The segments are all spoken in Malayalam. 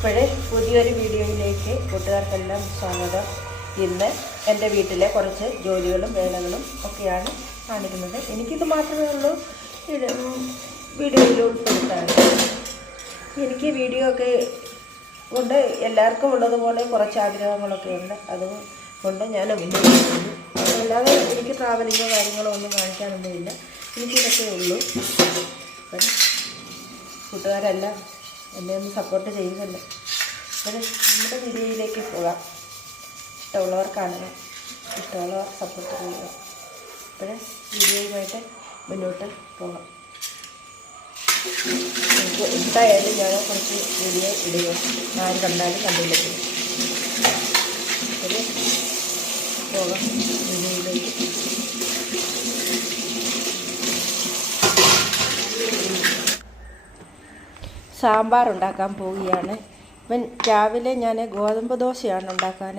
ഇപ്പോഴേ പുതിയൊരു വീഡിയോയിലേക്ക് കൂട്ടുകാർക്കെല്ലാം സ്വാഗതം. ഇന്ന് എൻ്റെ വീട്ടിലെ കുറച്ച് ജോലികളും വേലകളും ഒക്കെയാണ് കാണിക്കുന്നത്. എനിക്കിത് മാത്രമേ ഉള്ളൂ വീഡിയോയിൽ ഉൾപ്പെടുത്താൻ. എനിക്ക് വീഡിയോ ഒക്കെ കൊണ്ട് എല്ലാവർക്കും ഉള്ളതുപോലെ കുറച്ച് ആഗ്രഹങ്ങളൊക്കെ ഉണ്ട്. അതുകൊണ്ട് ഞാൻ വിനിയോഗിക്കുന്നു. അതല്ലാതെ എനിക്ക് ട്രാവലിങ്ങോ കാര്യങ്ങളോ ഒന്നും കാണിക്കാനൊന്നുമില്ല. എനിക്കിതൊക്കെ ഉള്ളൂ. അപ്പം കൂട്ടുകാരെല്ലാം എന്നെ ഒന്ന് സപ്പോർട്ട് ചെയ്യുന്നുണ്ട്. അപ്പോൾ നമ്മുടെ വീഡിയോയിലേക്ക് പോകാം. ഇഷ്ടമുള്ളവർ കാണുക, ഇഷ്ടമുള്ളവർ സപ്പോർട്ട് ചെയ്യുക. അപ്പോൾ വീഡിയോയുമായിട്ട് മുന്നോട്ട് പോകാം. എനിക്ക് എന്തായാലും ഞാൻ കുറച്ച് വീഡിയോ ഇടുക, ആര് കണ്ടാലും കണ്ടില്ലെങ്കിൽ. അപ്പോൾ പോകാം വീഡിയോയിലേക്ക്. സാമ്പാർ ഉണ്ടാക്കാൻ പോവുകയാണ്. ഇപ്പം രാവിലെ ഞാൻ ഗോതമ്പ് ദോശയാണ് ഉണ്ടാക്കാൻ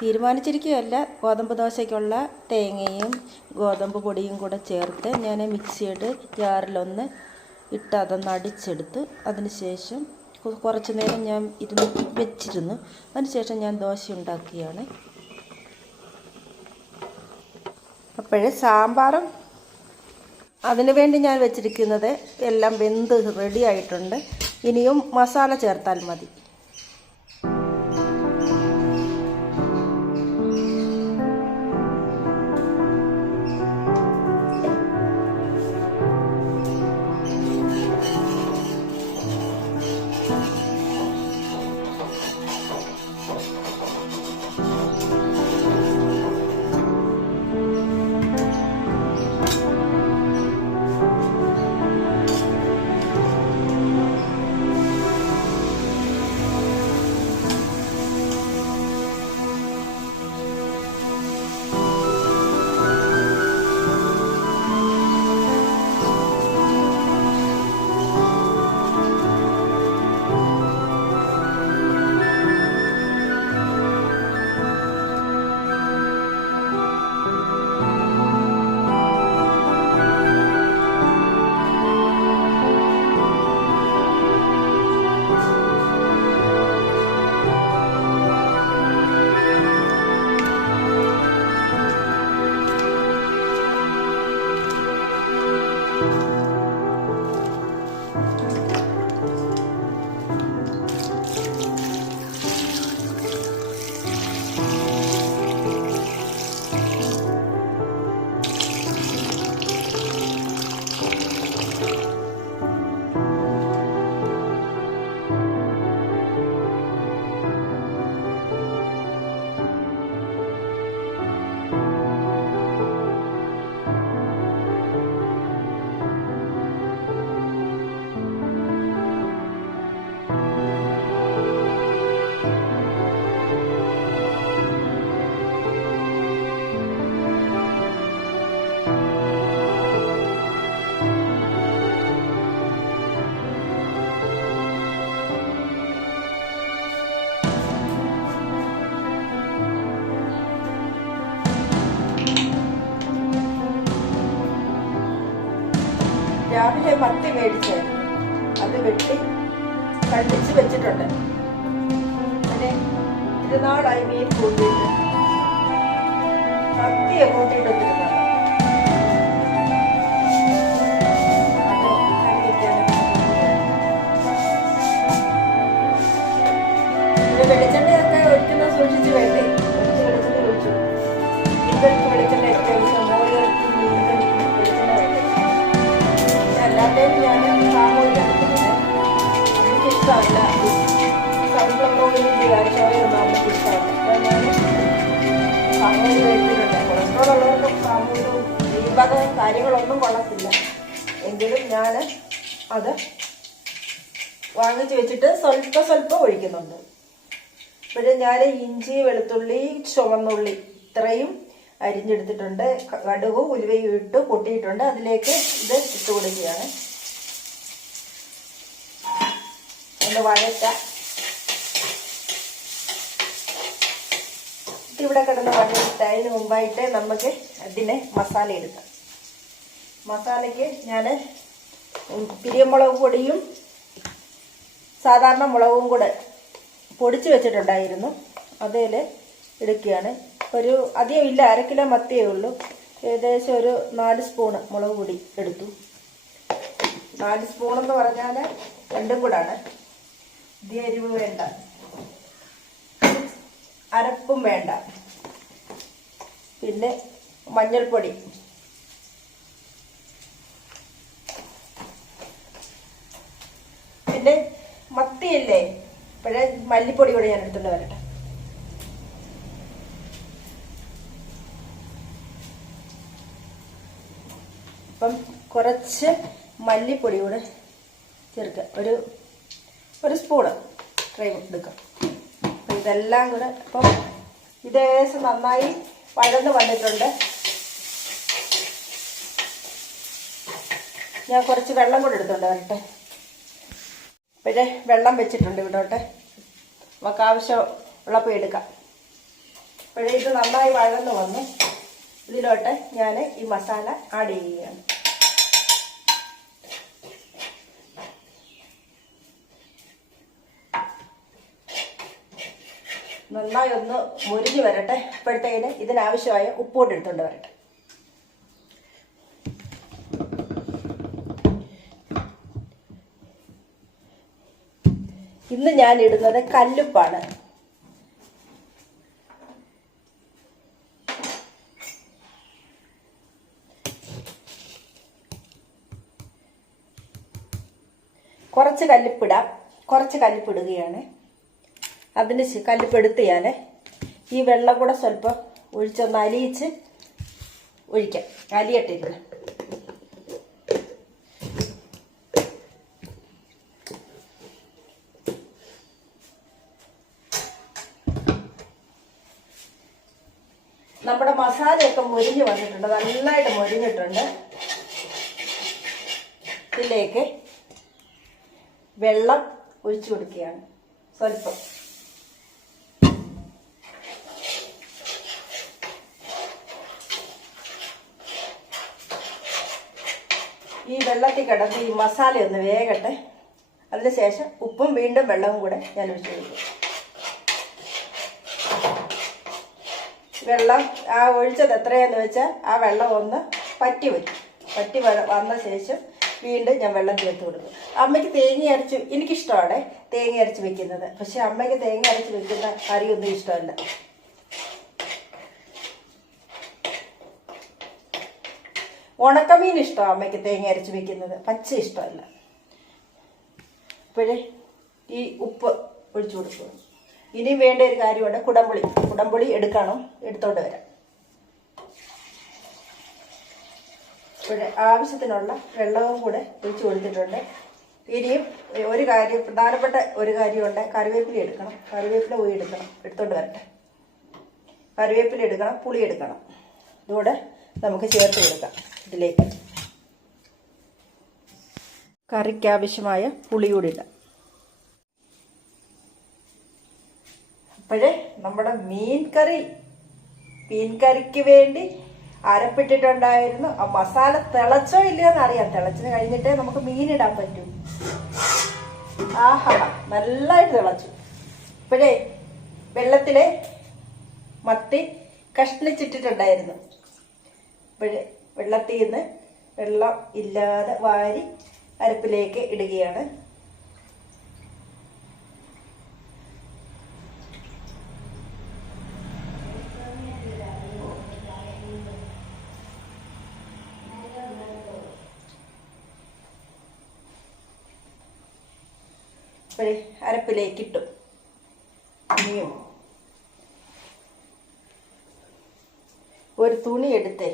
തീരുമാനിച്ചിരിക്കുകയല്ല. ഗോതമ്പ് ദോശയ്ക്കുള്ള തേങ്ങയും ഗോതമ്പ് പൊടിയും കൂടെ ചേർത്ത് ഞാൻ മിക്സിയുടെ ജാറിലൊന്ന് ഇട്ട് അതൊന്ന് അടിച്ചെടുത്ത് അതിന് ശേഷം കുറച്ച് നേരം ഞാൻ വെച്ചിരുന്നു. അതിനുശേഷം ഞാൻ ദോശ ഉണ്ടാക്കുകയാണ്. അപ്പോഴേ സാമ്പാറും അതിനു വേണ്ടി ഞാൻ വെച്ചിരിക്കുന്നത് എല്ലാം വെന്ത് റെഡി ആയിട്ടുണ്ട്. ഇനിയും മസാല ചേർത്താൽ മതി. രാവിലെ മത്തി മേടിച്ച് അത് വെട്ടി കണ്ടിച്ച് വെച്ചിട്ടുണ്ട്. പിന്നെ ഇരുന്നാളായി മീൻ കൂട്ടിയിട്ട് മത്തിയെ കൂട്ടിയിട്ട് വെച്ചിട്ടുണ്ട്. അത് പിന്നെ വെളിച്ചെണ്ണയൊക്കെ ഒഴിക്കുന്നത് സൂക്ഷിച്ച് വേണ്ടേ. കുറച്ച് വെളിച്ചെണ്ണ ഒഴിച്ചു. മീൻകറിക്ക് വെളിച്ചെണ്ണ ഒക്കെ ഒഴിച്ചു. മോരുകറിക്ക് മീൻകറിക്ക് വെളിച്ചെണ്ണ വേണ്ടേ. എല്ലാവരുടെയും ഞാൻ സാമൂഹ്യം എടുക്കുന്നത് നമുക്ക് ഇഷ്ടമല്ല. സൺഫ്ലവർ ഓയിലിൻ്റെ ഷോയൊന്നും നമുക്ക് ഇഷ്ടമല്ല. അപ്പോൾ ഞാൻ സാമൂഹ്യം കഴിച്ചിട്ടുണ്ട്. കൊളസ്ട്രോൾ ഉള്ളവർക്കും സാമൂഹ്യവും ഈ വക കാര്യങ്ങളൊന്നും കൊള്ളത്തില്ല. എങ്കിലും ഞാൻ അത് വാങ്ങിച്ച് വെച്ചിട്ട് സ്വല്പം ഒഴിക്കുന്നുണ്ട്. ഇപ്പോഴും ഞാൻ ഇഞ്ചി, വെളുത്തുള്ളി, ചുവന്നുള്ളി ഇത്രയും അരിഞ്ഞെടുത്തിട്ടുണ്ട്. കടുകും ഉലുവയും ഇട്ട് പൊട്ടിയിട്ടുണ്ട്. അതിലേക്ക് ഇത് ഇട്ട് കൊടുക്കുകയാണ്. ഒന്ന് വഴറ്റാം. ഇവിടെ കിടന്ന് വഴറ്റതിന് മുമ്പായിട്ട് നമുക്ക് അതിനെ മസാല എടുക്കാം. മസാലയ്ക്ക് ഞാൻ പിരിയമുളക് പൊടിയും സാധാരണ മുളകും കൂടെ പൊടിച്ച് വെച്ചിട്ടുണ്ടായിരുന്നു, അതിൽ എടുക്കുകയാണ്. ഒരു അധികം ഇല്ല, 1/2 കിലോ മത്തിയേ ഉള്ളൂ. ഏകദേശം ഒരു 4 സ്പൂണ് മുളക് പൊടി എടുത്തു. 4 സ്പൂണെന്ന് പറഞ്ഞാൽ 2 കൂടാണ്. ഇത് എരിവ് വേണ്ട, അരപ്പും വേണ്ട. പിന്നെ മഞ്ഞൾപ്പൊടി, പിന്നെ മത്തിയല്ലേ, ഇപ്പോഴേ മല്ലിപ്പൊടി കൂടെ ഞാൻ എടുത്തുകൊണ്ട് വരട്ടെ. അപ്പം കുറച്ച് മല്ലിപ്പൊടി കൂടെ ചേർക്കുക, ഒരു സ്പൂണ് എടുക്കാം. അപ്പം ഇതെല്ലാം കൂടെ ഇപ്പം ഇതേശം നന്നായി വഴന്ന് വന്നിട്ടുണ്ട്. ഞാൻ കുറച്ച് വെള്ളം കൂടെ എടുത്തോണ്ട് വരട്ടെ. പിന്നെ വെള്ളം വെച്ചിട്ടുണ്ട് ഇവിടോട്ടെ, നമുക്ക് ആവശ്യമുള്ളപ്പോൾ എടുക്കാം. അപ്പോഴേ ഇത് നന്നായി വഴന്ന് വന്നു. ഇതിലോട്ട് ഞാൻ ഈ മസാല ആഡ് ചെയ്യുകയാണ്. നന്നായി ഒന്ന് മുരിഞ്ഞ് വരട്ടെ. അപ്പോഴത്തേന് ഇതിനാവശ്യമായ ഉപ്പുകൂടെ എടുത്തുകൊണ്ട് വരട്ടെ. ഇന്ന് ഞാൻ ഇടുന്നത് കല്ലുപ്പാണ്. കുറച്ച് കല്ലുപ്പിടാം, കുറച്ച് കല്ലുപ്പിടുകയാണ്. അതിന് കല്ലുപ്പെടുത്ത് ഞാൻ ഈ വെള്ളം കൂടെ സ്വല്പം ഒഴിച്ചൊന്ന് അലിയിച്ച് ഒഴിക്കാം. അലിയട്ടില്ല. നമ്മുടെ മസാലയൊക്കെ മൊരിഞ്ഞ് വന്നിട്ടുണ്ട്, നന്നായിട്ട് മൊരിഞ്ഞിട്ടുണ്ട്. ഇതിലേക്ക് വെള്ളം ഒഴിച്ചു കൊടുക്കുകയാണ് സ്വല്പം. ഈ വെള്ളത്തിൽ കിടന്ന് ഈ മസാല ഒന്ന് വേകട്ടെ. അതിനുശേഷം ഉപ്പും വീണ്ടും വെള്ളവും കൂടെ ഞാൻ ഒഴിച്ചു കൊടുക്കും. വെള്ളം ഒഴിച്ചത് എത്രയാന്ന് വെച്ചാൽ ആ വെള്ളം ഒന്ന് പറ്റി വരും. പറ്റി വന്ന ശേഷം വീണ്ടും ഞാൻ വെള്ളം ചേർത്ത് കൊടുക്കും. അമ്മയ്ക്ക് തേങ്ങ അരച്ച്, എനിക്കിഷ്ടമാണ് തേങ്ങ അരച്ച് വെക്കുന്നത്, പക്ഷെ അമ്മയ്ക്ക് തേങ്ങ അരച്ച് വെക്കുന്ന കറിയൊന്നും ഇഷ്ടമല്ല. ഉണക്കമീൻ ഇഷ്ടമാണ് അമ്മയ്ക്ക് തേങ്ങ അരച്ച് വെക്കുന്നത്, പച്ച ഇഷ്ടമല്ല. അപ്പോഴേ ഈ ഉപ്പ് ഒഴിച്ചു കൊടുക്കുക. ഇനിയും വേണ്ട ഒരു കാര്യമുണ്ട്, കുടംപുളി എടുത്തോണ്ട് വരാം. ഇവിടെ ആവശ്യത്തിനുള്ള വെള്ളവും കൂടെ ഒഴിച്ചു കൊടുത്തിട്ടുണ്ട്. ഇനിയും ഒരു കാര്യം, പ്രധാനപ്പെട്ട ഒരു കാര്യമുണ്ട്, കറിവേപ്പില എടുക്കണം. കറിവേപ്പില പോയി എടുത്തോണ്ട് വരട്ടെ. കറിവേപ്പില എടുക്കണം, പുളി എടുക്കണം. ഇതുകൂടെ നമുക്ക് ചേർത്ത് കൊടുക്കാം ഇതിലേക്ക്. കറിക്കാവശ്യമായ പുളി കൂടി ഇടാം. അപ്പോഴേ നമ്മുടെ മീൻ കറിക്ക് വേണ്ടി അരപ്പിട്ടിട്ടുണ്ടായിരുന്നു. ആ മസാല തിളച്ചോ ഇല്ലയെന്ന് അറിയാം. തിളച്ചിന് കഴിഞ്ഞിട്ടേ നമുക്ക് മീനിടാൻ പറ്റൂ. ആഹാ, നല്ലതായിട്ട് തിളച്ചു. ഇപ്പോഴേ വെള്ളത്തിലെ മത്തി കഷ്ണിച്ചിട്ടിട്ടുണ്ടായിരുന്നു. ഇപ്പോഴേ വെള്ളത്തിൽ നിന്ന് വെള്ളം ഇല്ലാതെ വാരി അരപ്പിലേക്ക് ഇടുകയാണ്. അരപ്പിലേക്ക് ഇട്ടു. ഇനിയും ഒരു തുണി എടുത്തേ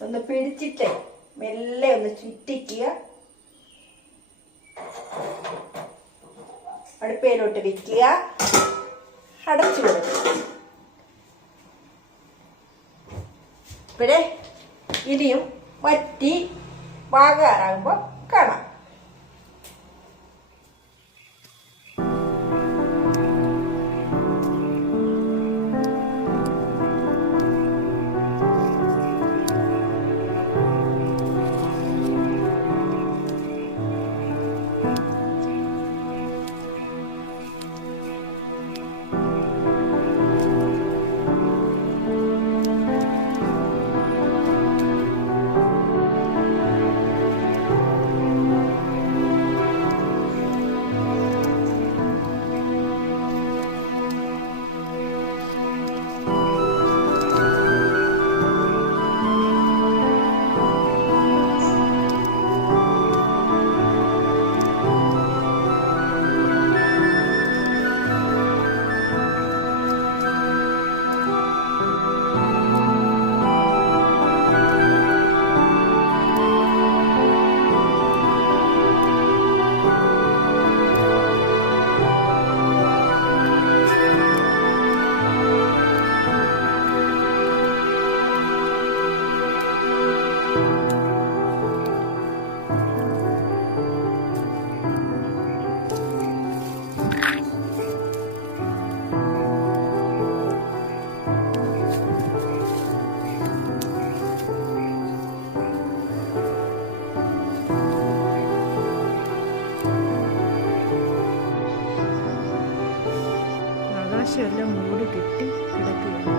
ഒന്ന് പിടിച്ചിട്ടേ മെല്ലെ ഒന്ന് ചുറ്റിക്കുക. അടുപ്പയിലോട്ട് വെക്കുക, അടച്ചു കൊടുക്കുക. ഇപ്പോഴേ ഇനിയും വറ്റി പാകാറാകുമ്പോൾ കാണാം. എല്ലാം മൂടി കെട്ടി കിടക്കുകയാണ്.